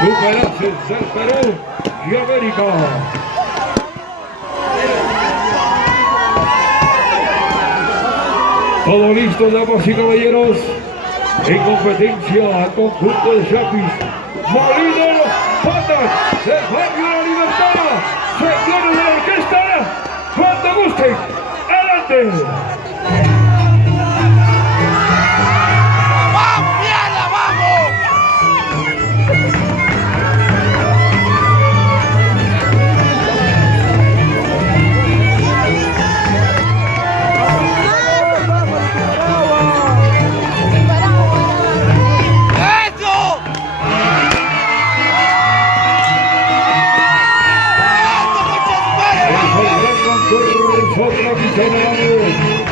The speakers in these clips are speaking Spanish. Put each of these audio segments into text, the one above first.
Superaces del Perú y América. Todo listo, damas y caballeros. En competencia al conjunto de Chapis. Molino Patas del Barrio de la Libertad. Señores de la orquesta, cuando gusten, adelante.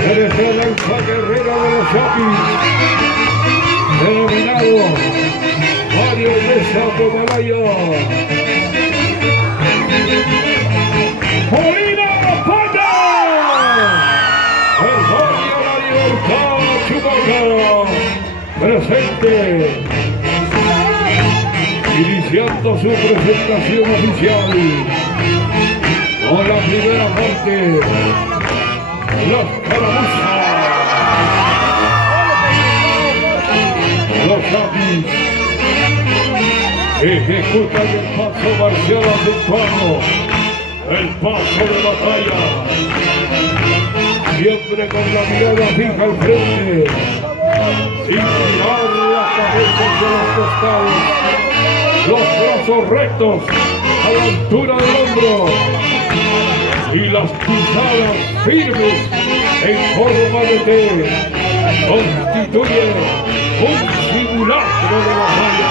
Eres la lanza guerrera de los Chapis, denominado Mario Mesa Tomalaya. Molina Pata, el Barrio La Libertad Chupaca, presente, iniciando su presentación oficial con la primera parte. Los Caramuzas, los Chapis ejecutan el paso marcial acentuado, el paso de batalla, siempre con la mirada fija al frente, sin girar la cabeza hacia los costados, los brazos rectos a la altura del hombro y las pisadas firmes en forma de T constituyen un simulacro de batalla.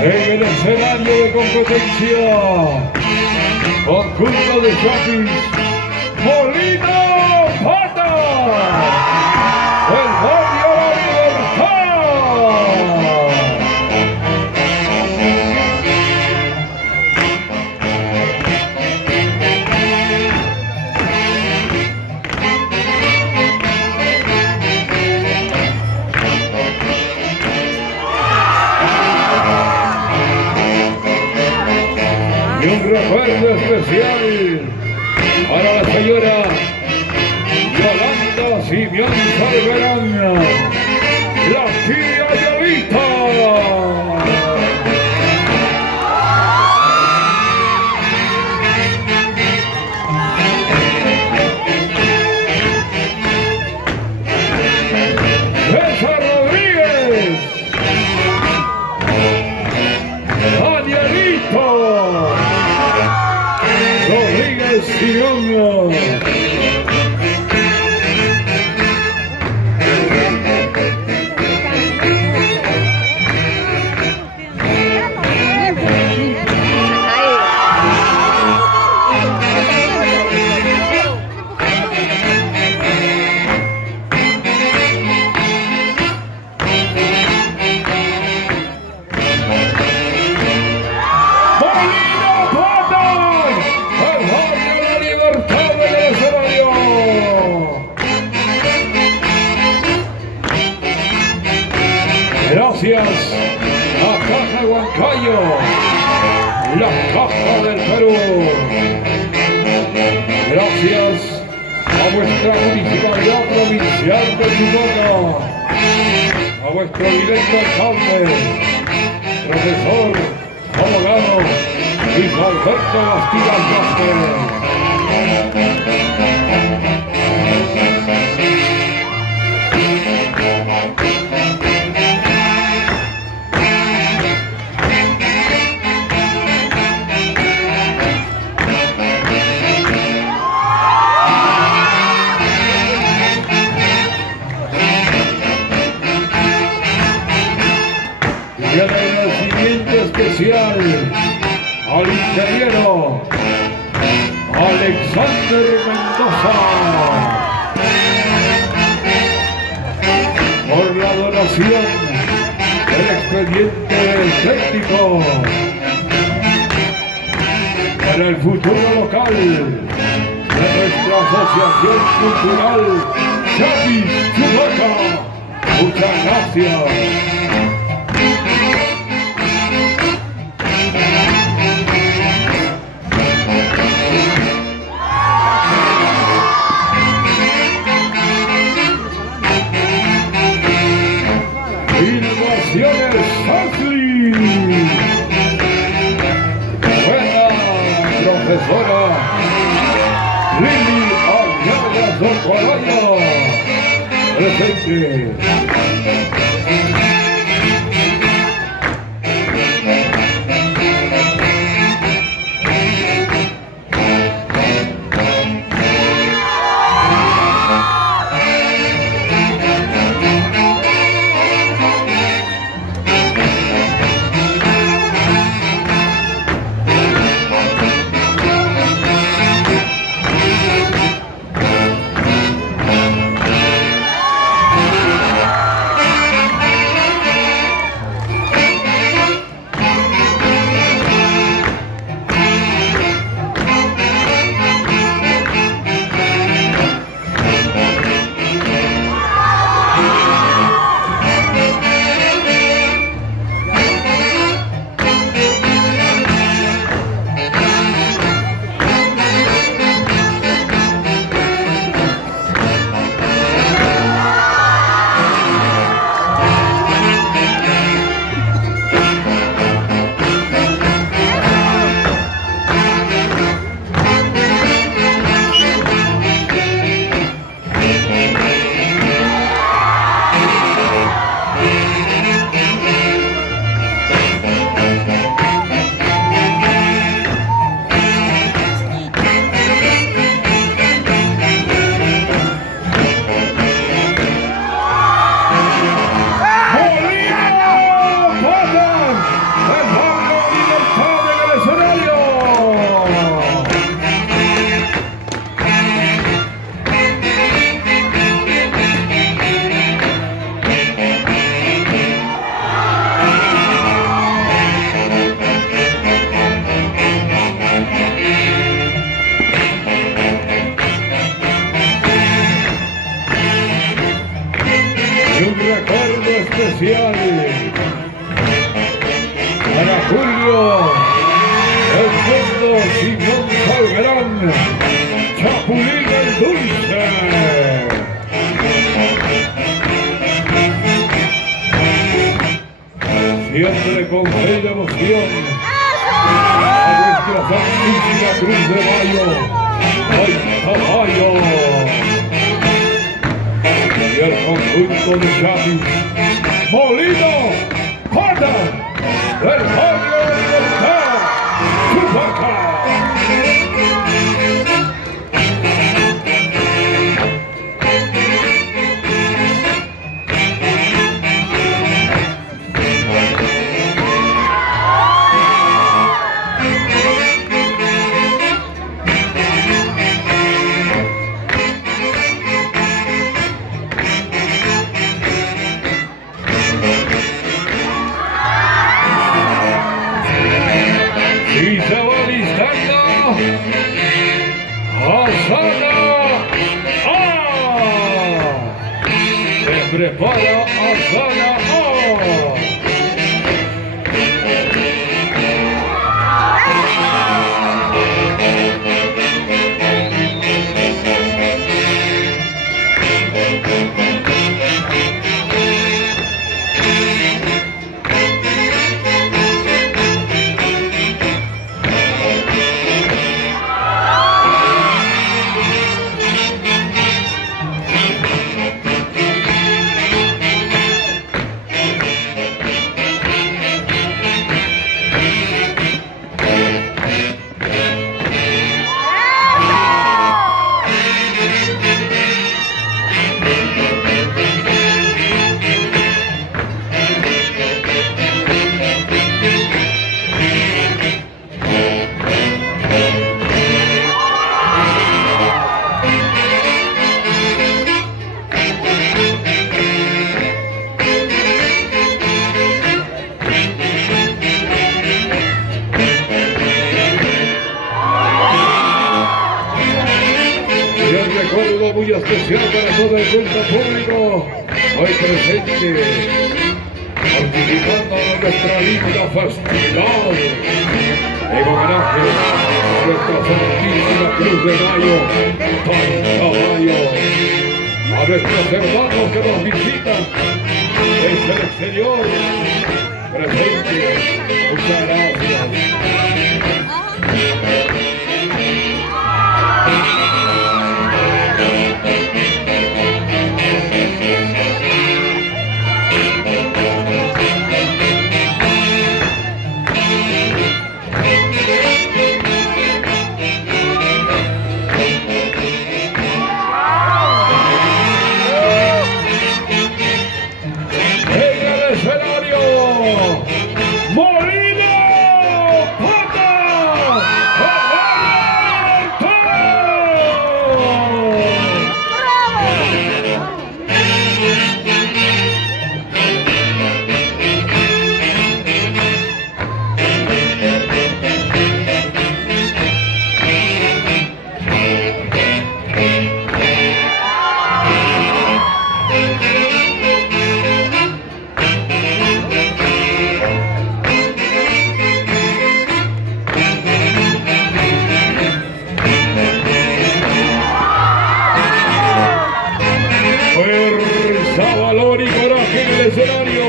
En el escenario de competencia, conjunto de Chapis, Molino Pata, el Barrio La Libertad. Y un recuerdo especial para la señora Yolanda Simeón Salverán, la tía Yolita. César Rodríguez, Danielito Rodríguez Simeón. Gracias a Caja Huancayo, la Caja del Perú. Gracias a vuestra municipalidad provincial de Chupaca, a vuestro directo alcalde, profesor, abogado, Luis Alberto Bastidas Vázquez. agradecimiento especial al ingeniero Alexander Mendoza por la donación del expediente técnico para el futuro local de nuestra asociación cultural Chapis Chubaca. Muchas gracias. Innovaciones Ashley. Buena profesora Lili Ayala Socolaya. Presente. Especial para Julio el mundo Simón Salverán, Chapulín el Dulce. Siempre con fe y devoción a nuestra Santísima Cruz de Mayo, hoy caballo, y el conjunto de Chapis Molino, Corta, del barrio Libertad, Chubaca. Y se va listando Asana A. Se prepara Asana A. muy especial para todo el culto público hoy presente, participando en nuestra linda festividad en homenaje a nuestra Santísima Cruz de Mayo, Pantabayo, a nuestros hermanos que nos visitan desde el exterior, presente. Muchas gracias. Valor y coraje en el escenario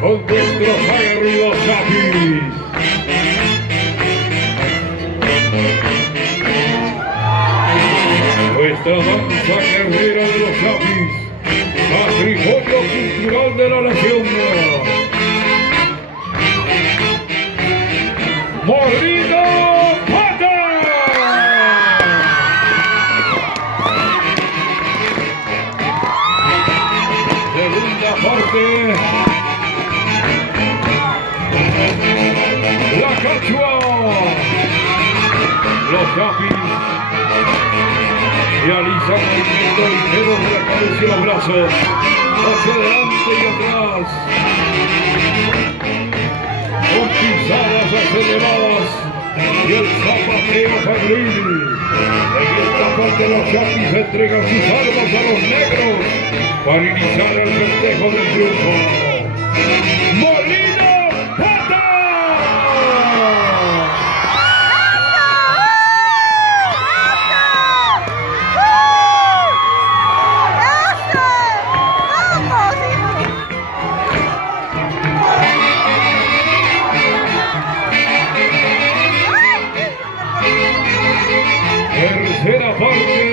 con nuestros aguerridos Chapis. Nuestra danza guerrera de los Chapis, patrimonio cultural de la nación. ¡Mordido Pata! Segunda parte, la Cachua, los Chapis realizan movimientos ligeros de la cabeza y los brazos, hacia adelante y atrás, con pisadas aceleradas y el zapateo febril. En esta parte los Chapis entregan sus armas a los negros para iniciar el festejo del triunfo. ¡Molino Pata! Tercera parte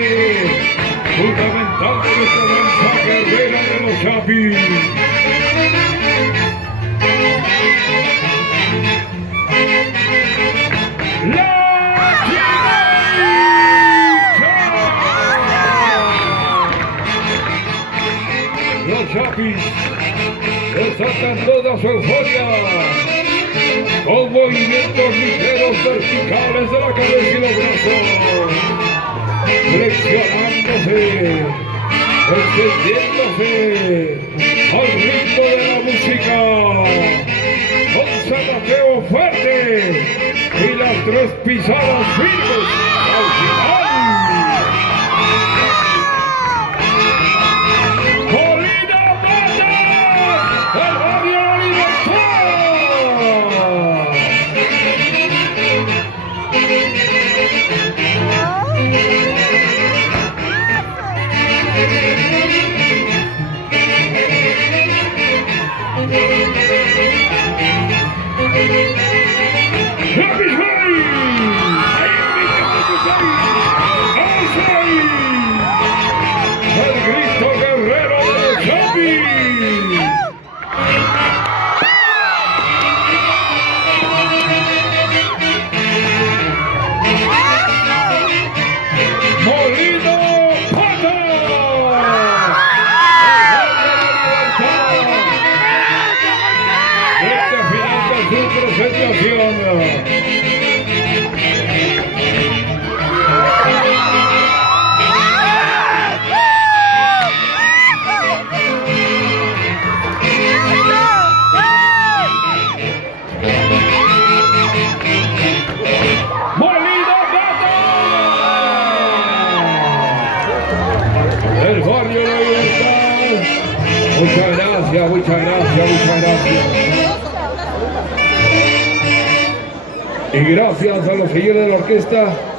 fundamental de nuestra danza guerrera de los Chapis. ¡La Chicha! Los Chapis resaltan toda su euforia con movimientos ligeros verticales de la cabeza y los brazos, flexionándose, extendiéndose al ritmo de la música, con zapateo fuerte y las tres pisadas firmes al final. ¡Molino Pata! ¡El barrio de la libertad! ¡El grito guerrero de los Chapis! ¡Molino Pata! Este final de su presentación. ¡Molino Pata! Muchas gracias, muchas gracias, muchas gracias. Y gracias a los señores de la orquesta.